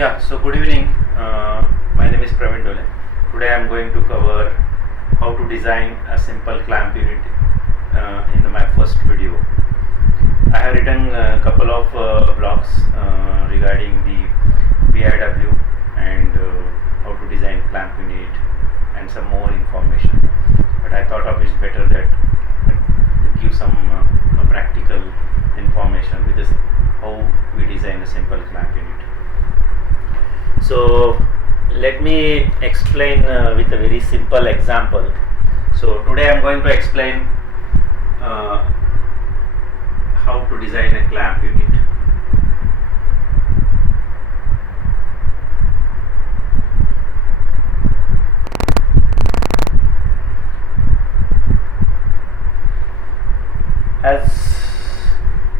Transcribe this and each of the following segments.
Yeah, so good evening. My name is Praveen Dole. Today I am going to cover how to design a simple clamp unit in my first video. I have written a couple of blogs regarding the BIW and how to design clamp unit and some more information. But I thought of it's better that to give some practical information with this, how we design a simple clamp unit. So let me explain with a very simple example. So today I am going to explain how to design a clamp unit. As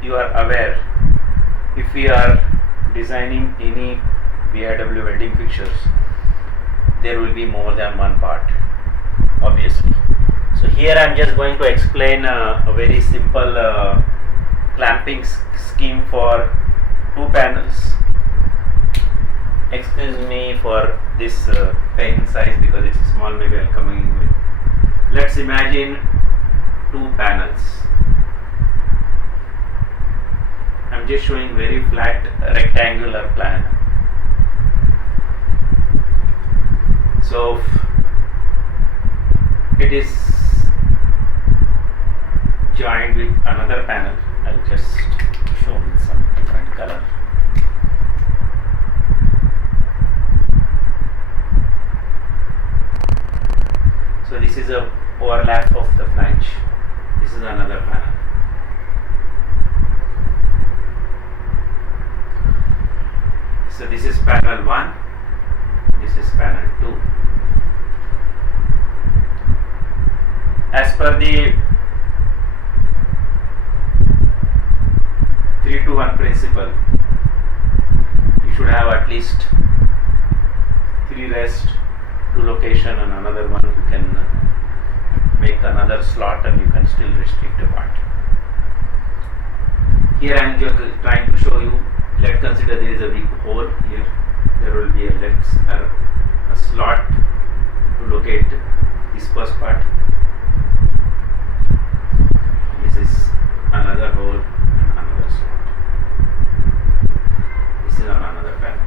you are aware, if we are designing any BIW welding fixtures, there will be more than one part, obviously. So here I am just going to explain a very simple clamping scheme for two panels. Excuse me for this pen size because it's small, maybe I'll come in with. Let's imagine two panels. I'm just showing very flat rectangular plan. So it is joined with another panel. I'll just show with some different color. So this is a overlap of the flange. This is another panel. So this is panel 1. This is panel 2. As per the 3-to-1 principle, you should have at least 3 rest, 2 location, and another one you can make another slot and you can still restrict a part. Here I am just trying to show you. Let's consider there is a big hole here. There will be a slot to locate this first part. This is another hole and another slot. This is on another panel.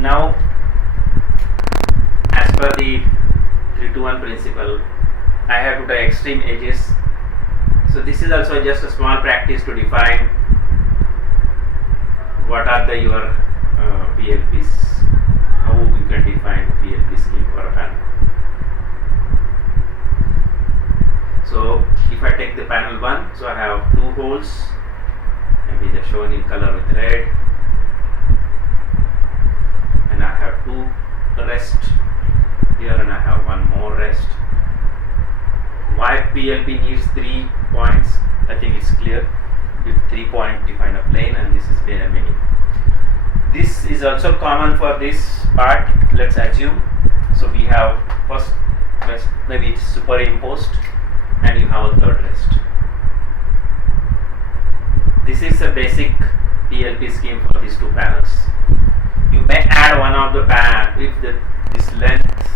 Now, as per the 3-to-1 principle, I have to tie extreme edges. So this is also just a small practice to define what are your PLPs, how you can define PLP scheme for a panel. So if I take the panel 1, so I have 2 holes, maybe they're shown in color with red, and I have 2 rest here and I have 1 more rest. Why PLP needs 3 points, I think it's clear. With 3 points define a plane, and this is bare minimum. This is also common for this part. Let's assume. So we have first rest, maybe it's superimposed, and you have a third rest. This is a basic PLP scheme for these 2 panels. You may add one of the panel if this length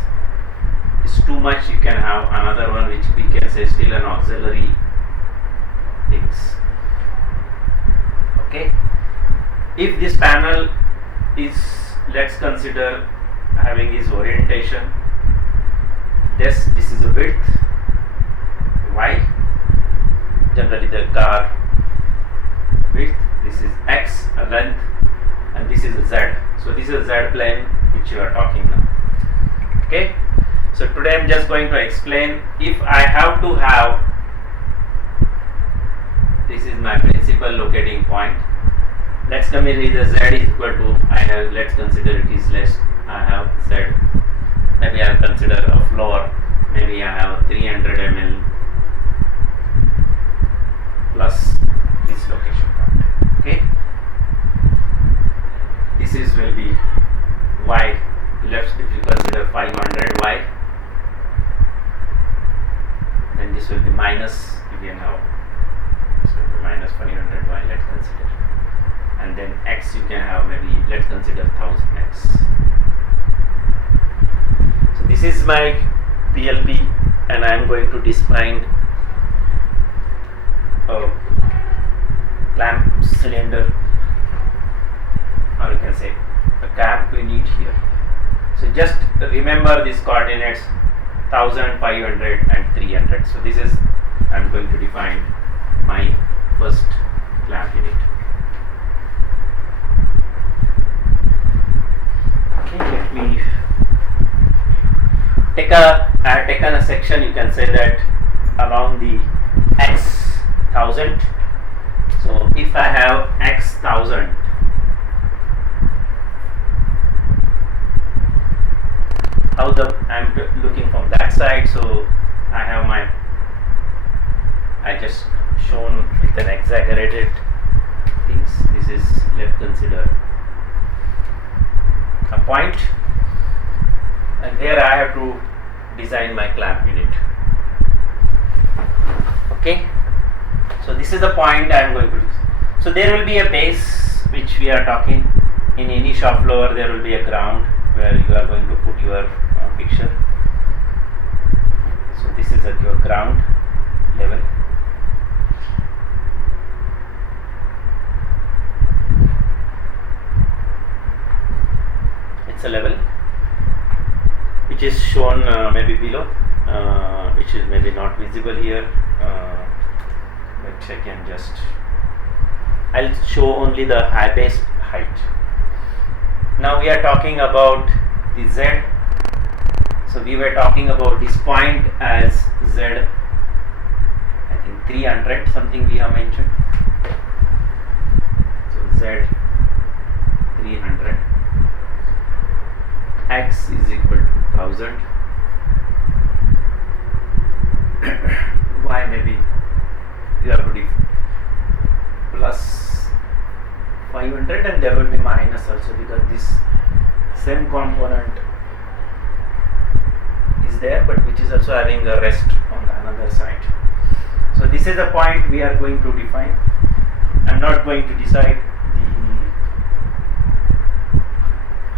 is too much. You can have another one which we can say still an auxiliary things. Okay, if this panel is, let's consider having its orientation, this is a width y, generally the car width, this is x, a length, and this is a z. So this is a z plane which you are talking now. Okay, so today I am just going to explain if I have to have, this is my principal locating point. Let's consider the z is equal to, let's consider it is less, I have z, maybe I will consider a floor, maybe I have 300 ml plus this location point. Okay, this is will be y, left if you consider 500 y, then this will be minus, again now, so minus 500 y, let's consider. And then x you can have maybe, let's consider 1000x. So this is my PLP, and I am going to define a clamp cylinder, or you can say a clamp unit here. So just remember these coordinates 1000, 500 and 300. So this is, I am going to define my first clamp unit. Okay, let me I have taken a section, you can say that along the x 1000. So if I have x 1000, how I'm looking from that side, so I have I just shown with an exaggerated things. This is, let's consider a point, and here I have to design my clamp unit. Okay, so this is the point I am going to use. So there will be a base which we are talking. In any shop floor there will be a ground where you are going to put your fixture. So this is at your ground level. It's a level which is shown maybe below, which is maybe not visible here, but I can just, I'll show only the high base height. Now we are talking about the Z. So we were talking about this point as Z, I think 300 something we have mentioned. So Z 300, X is equal to 1000, Y maybe you have to do plus 500, and there will be minus also, because this same component is there, but which is also having a rest on the another side. So this is the point we are going to define. I am not going to decide the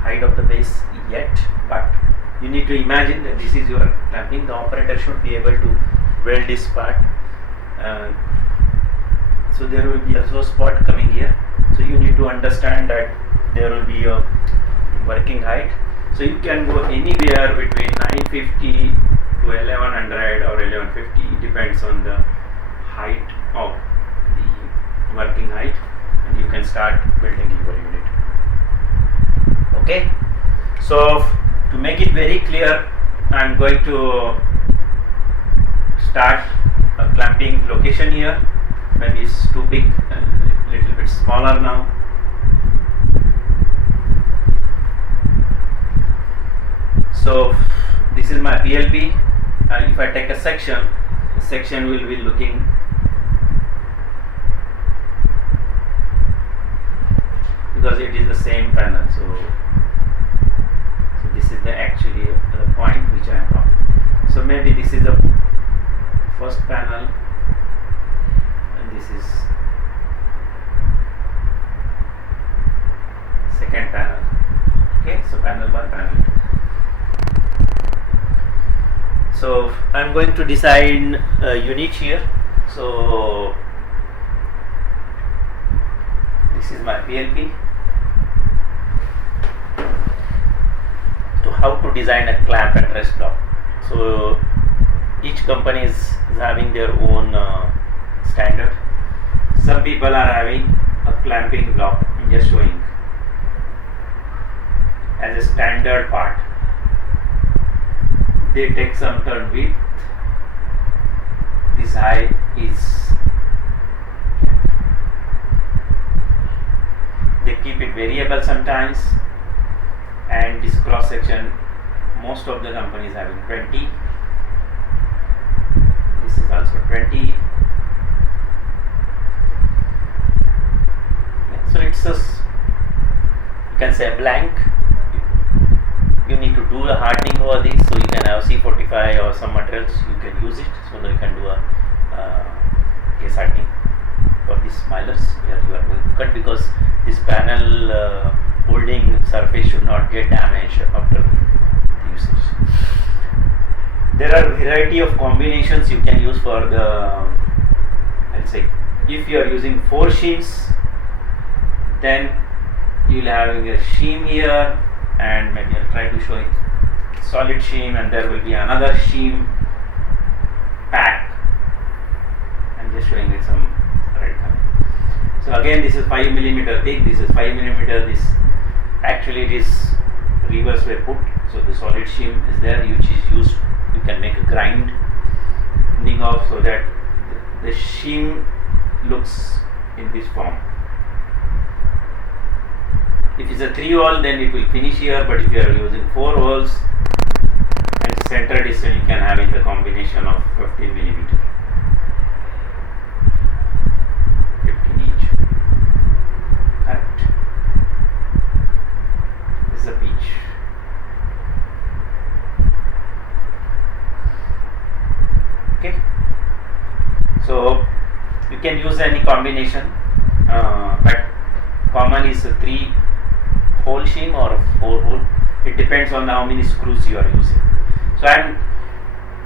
height of the base yet, but you need to imagine that this is your clamping. The operator should be able to weld this part. So there will be also a spot coming here. So you need to understand that there will be a working height. So you can go anywhere between 950 to 1100 or 1150, depends on the height of the working height, and you can start building your unit. Okay, so to make it very clear, I am going to start a clamping location here. Maybe it's too big, a little bit smaller now. So this is my PLP, and if I take a section, the section will be looking because it is the same panel. So this is the actually the point which I am talking. So maybe this is the first panel, and this is second panel. Okay, so panel 1, panel 2. So I am going to design a unit here. So this is my PLP. To how to design a clamp and rest block. So each company is having their own standard. Some people are having a clamping block. I'm just showing as a standard part. They take some turn width. This height is, they keep it variable sometimes, and this cross section, most of the companies having 20. This is also 20. So it's a, you can say, blank. You need to do the hardening over this, so you can have C45 or some materials, you can use it, so that you can do a case hardening for these milers where you are going to cut, because this panel holding surface should not get damaged after the usage. There are variety of combinations you can use for the, I'll say, if you are using 4 shims, then you will have a shim here, and maybe I'll try to show it solid shim, and there will be another shim pack. I'm just showing it some red color. So again, this is 5 millimeter thick, this is 5 millimeter, this actually it is reverse way put, so the solid shim is there, which is used, you can make a grinding of, so that the shim looks in this form. If it's a 3 hole, then it will finish here, but if you are using 4 holes and center distance, you can have in the combination of 15 millimeter, 15 each. Correct. This is a pitch. Okay. So you can use any combination, but common is a 3 hole shim or a 4 hole. It depends on how many screws you are using. So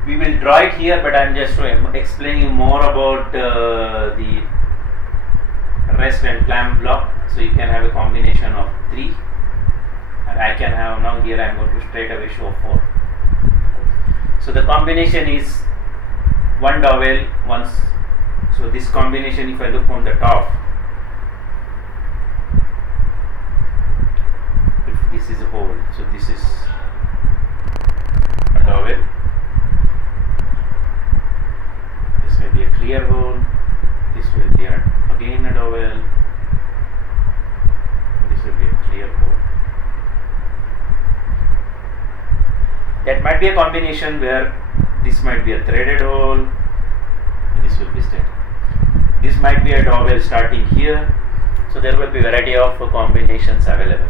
we will draw it here, but I am just explaining more about the rest and clamp block. So you can have a combination of 3, and I can have, now here I am going to straight away show 4. So the combination is 1 dowel once. So this combination, if I look from the top, if this is a hole, so this is a dowel, this may be a clear hole, this will be again a dowel, this will be a clear hole. That might be a combination where this might be a threaded hole, and this will be straight. This might be a dowel starting here. So there will be variety of combinations available.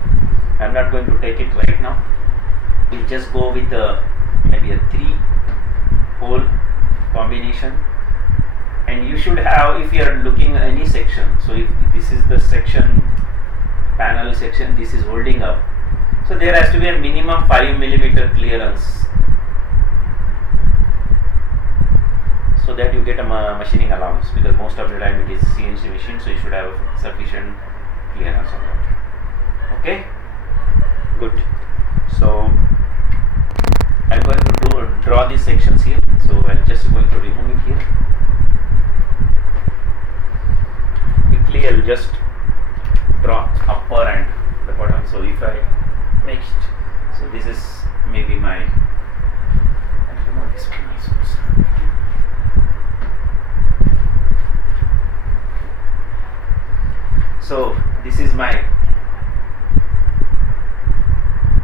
I am not going to take it right now. We'll just go with maybe a 3 hole combination. And you should have, if you are looking at any section, so if this is the section, panel section, this is holding up. So there has to be a minimum 5 millimeter clearance, so that you get a machining allowance, because most of the time it is CNC machine, so you should have sufficient clearance on that. Okay, good. So I'm going to draw these sections here, so I'm just going to remove it here. Quickly I will just draw upper and the bottom. So if I next, so this is maybe my, I'll remove this one also. So this is my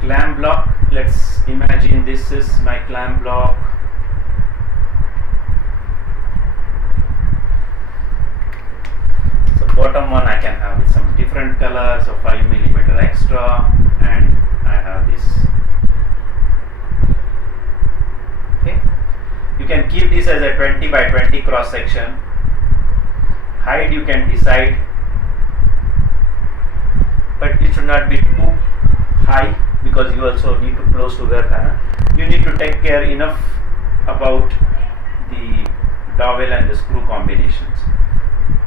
clamp block. Let's imagine this is my clamp block. So bottom one I can have with some different colors, so 5 millimeter extra, and I have this. Okay, you can keep this as a 20 by 20 cross section. Height you can decide, but it should not be too high, because you also need to close to the panel. You need to take care enough about the dowel and the screw combinations.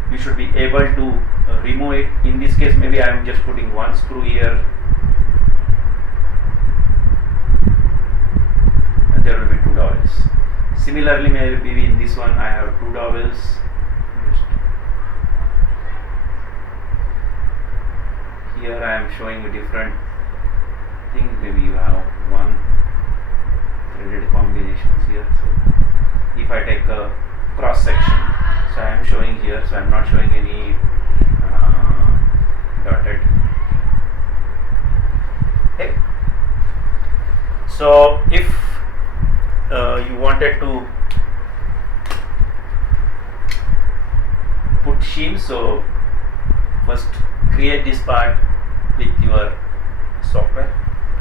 You should be able to remove it. In this case, maybe I am just putting 1 screw here, and there will be 2 dowels. Similarly, maybe in this one I have 2 dowels. Here I am showing a different thing. Maybe you have 1 threaded combinations here. So if I take a cross section, so I am showing here, so I am not showing any dotted. Okay. So if you wanted to put shims, so first create this part with your software.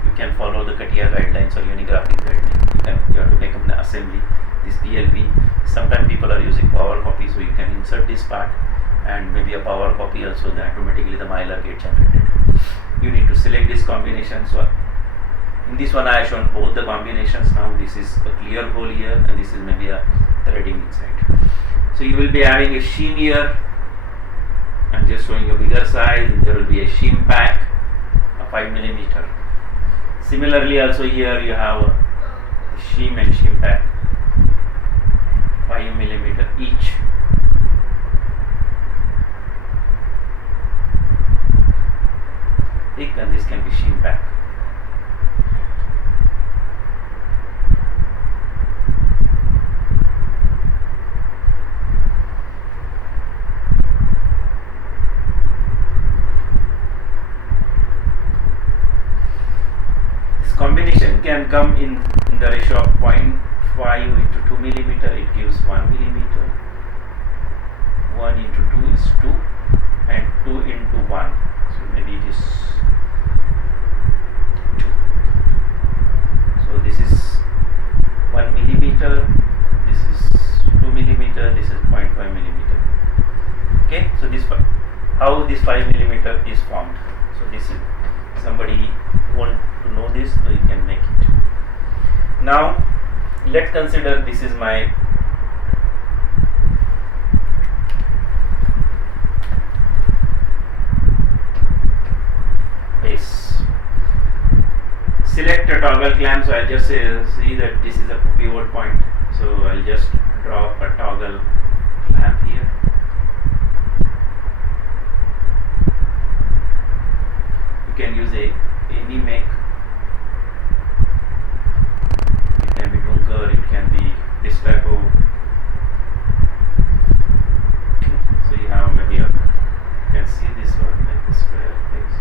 You can follow the CATIA guidelines or Unigraphic guidelines. You have to make an assembly. This PLP. Sometimes people are using power copy, so you can insert this part and maybe a power copy also, then automatically the mylar gets generated. You need to select this combination. So in this one I have shown both the combinations. Now this is a clear hole here and this is maybe a threading inside. So you will be having a shim here. I'm just showing a bigger size, and there will be a shim pack, a 5 millimeter. Similarly also here you have a shim and shim pack, 5 millimeter each. Thick, and this can be shim pack. Combination can come in the ratio of 0.5 into 2 millimeter. It gives 1 millimeter. 1 into 2 is 2, and 2 into 1, so maybe it is 2. So this is 1 millimeter, this is 2 millimeter, this is 0.5 millimeter. Okay, so this how this 5 millimeter is formed. So this is, somebody want to know this, so you can make it. Now let's consider this is my base. Select a toggle clamp. So I'll just see that this is a pivot point. So I'll just draw a toggle clamp here. You can use any make. It can be Dunker, it can be this type of. Okay. So you have maybe you can see this one like a square place.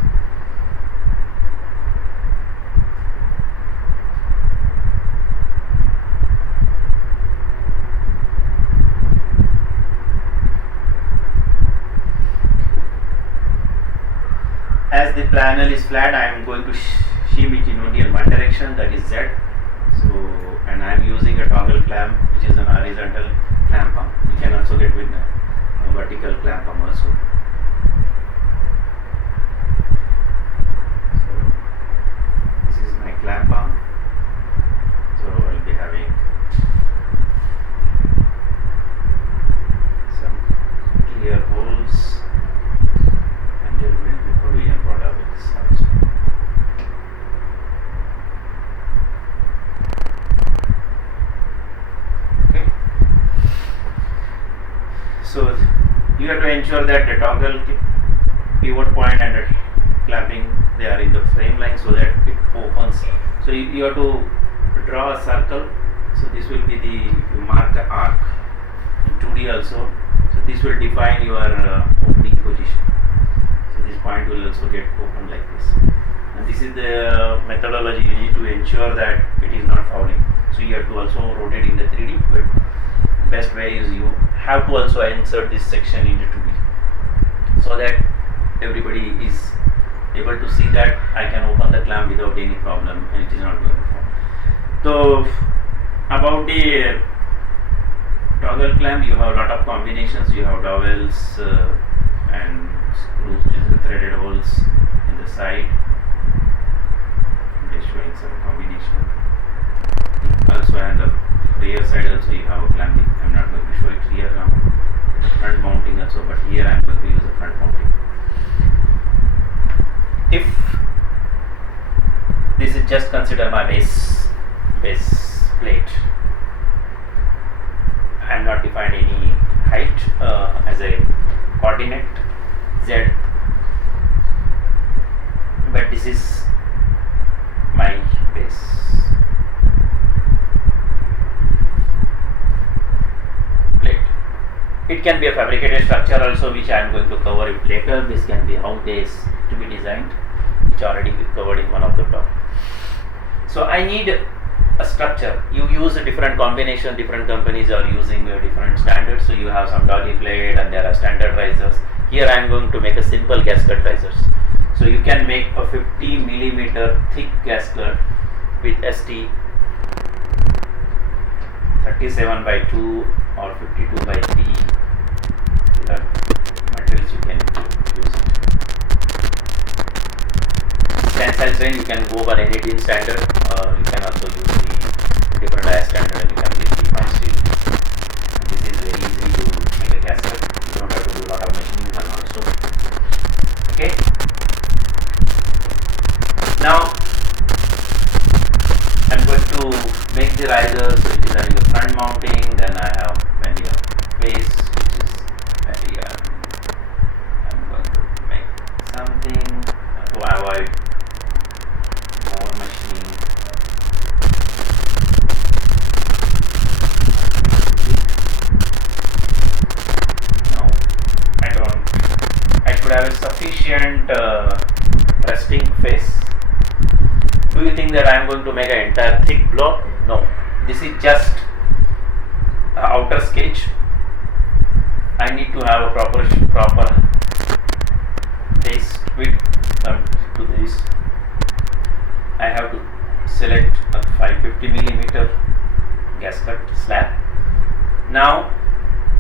As the panel is flat, I am going to shim it in only in one direction, that is Z. So, and I am using a toggle clamp, which is an horizontal clamp arm. You can also get with a vertical clamp arm also. So, this is my clamp arm. So I will be having some clear holes. There will be provision for doubles also. Okay. So you have to ensure that the toggle pivot point and the clamping, they are in the frame line so that it opens. So you have to draw a circle. So this will be the, if you mark an arc in 2D also. So this will define your opening position. This point will also get open like this, and this is the methodology you need to ensure that it is not fouling. So you have to also rotate in the 3D, but best way is you have to also insert this section into 2D so that everybody is able to see that I can open the clamp without any problem and it is not going to fall. So about the toggle clamp, you have a lot of combinations. You have dowels and screws, threaded holes in the side. I'm just showing some combination. Also, and the rear side also you have a clamping. I'm not going to show it here now. The front mounting also, but here I'm going to use a front mounting. If this is just consider my base plate. I'm not defined any height as a coordinate Z, but this is my base. Plate. It can be a fabricated structure also, which I am going to cover it later. This can be how they is to be designed, which already covered in one of the blog. So I need a structure. You use a different combination. Different companies are using different standards. So you have some dolly plate and there are standard risers. Here I am going to make a simple gasket risers. So you can make a 50 millimeter thick gasket with ST 37 by 2 or 52 by 3. materials you can use it. Tensile strength, you can go for any tin standard, or you can also use the different die standard, and you can get the fine steel. This is very easy to make a gasket. You don't have to do a lot of machining also. Okay. Now I'm going to make the riser. So it is having a front mounting. Then I have maybe a base, which is maybe I'm going to make something to avoid more machining. No, I don't. I should have a sufficient resting face. Do you think that I am going to make an entire thick block? No. This is just an outer sketch. I need to have a proper face width to this. I have to select a 550mm gasket slab. Now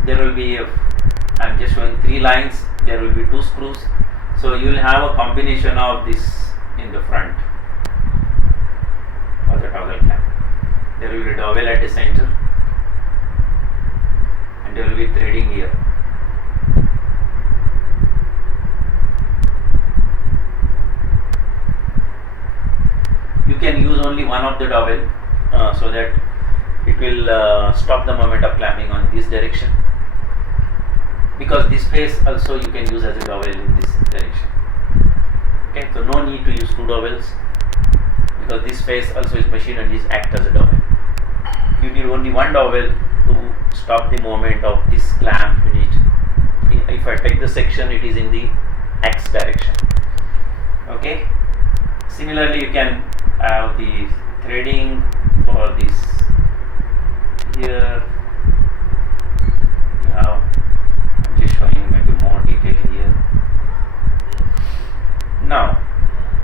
there will be I am just showing 3 lines. There will be 2 screws. So you will have a combination of this in the front of the toggle clamp. There will be a dowel at the center, and there will be threading here. You can use only one of the dowel so that it will stop the moment of clamping on this direction, because this face also you can use as a dowel in this direction. Okay, so no need to use 2 dowels, because this face also is machined and is act as a dowel. You need only 1 dowel to stop the movement of this clamp unit. If I take the section, it is in the X direction. Okay. Similarly, you can have the threading for this here. You have, I'm just showing maybe more detail here. Now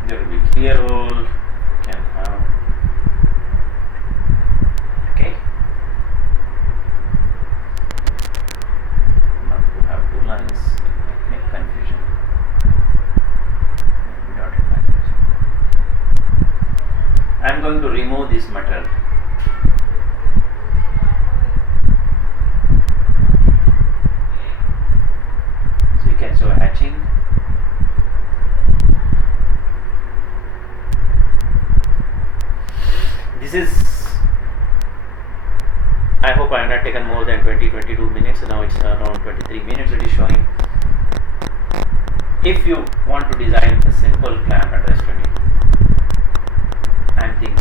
there will be clear hole. You can have, okay, not to have 2 lines, make confusion. I am going to remove this material. So you can show hatching. This is, I hope I have not taken more than 20-22 minutes. Now it's around 23 minutes it is showing. If you want to design a simple clamp and rest unit, I think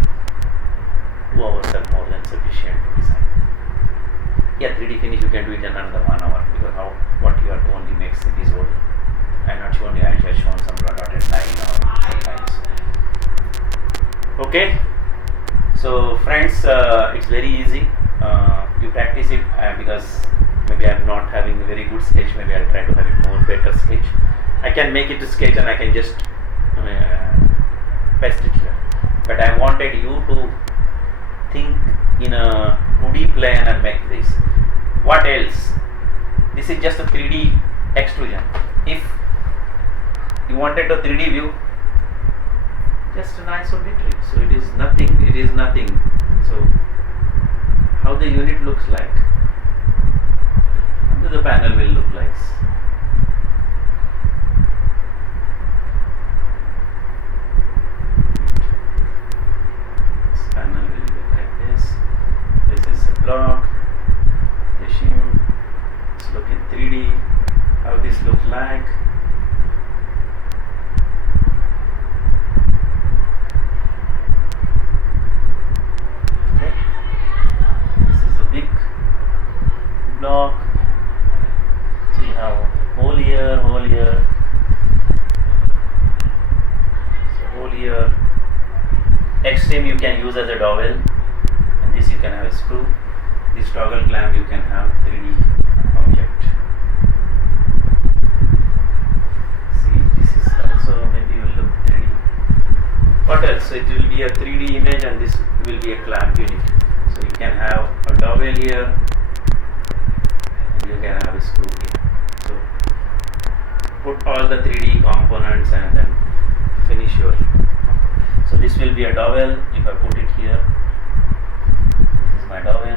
2 hours are more than sufficient to design. Yeah, 3D finish you can do it in another 1 hour, because what you are only makes it is old. I am not showing you, I have shown some dotted line or some lines. Okay, so friends, it's very easy. You practice it because maybe I am not having a very good sketch. Maybe I'll try to have it more better sketch. I can make it a sketch and I can just paste it here. But I wanted you to think in a 2D plane and make this. What else? This is just a 3D extrusion. If you wanted a 3D view, just an isometric. So it is nothing. It is nothing. So how the unit looks like, how the panel will look like. Block, the shim, let's look in 3D, how this looks like. Okay, this is a big block, so you have hole here, so hole here. Extreme you can use as a dowel, and this you can have a screw. This toggle clamp you can have 3D object. See, this is also maybe will look 3D. What else? So it will be a 3D image, and this will be a clamp unit. So you can have a dowel here, and you can have a screw here. So put all the 3D components and then finish your. So this will be a dowel. If I put it here, this is my dowel.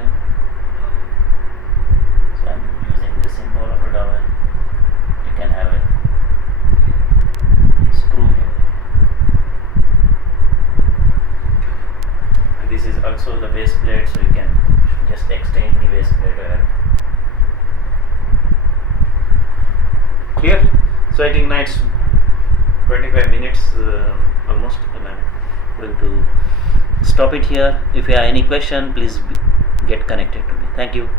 So I'm using the symbol of a dowel. You can have a screw here. And this is also the base plate, so you can just extend the base plate here. Clear? So I think next 25 minutes almost, and I'm going to stop it here. If you have any question, please get connected to me. Thank you.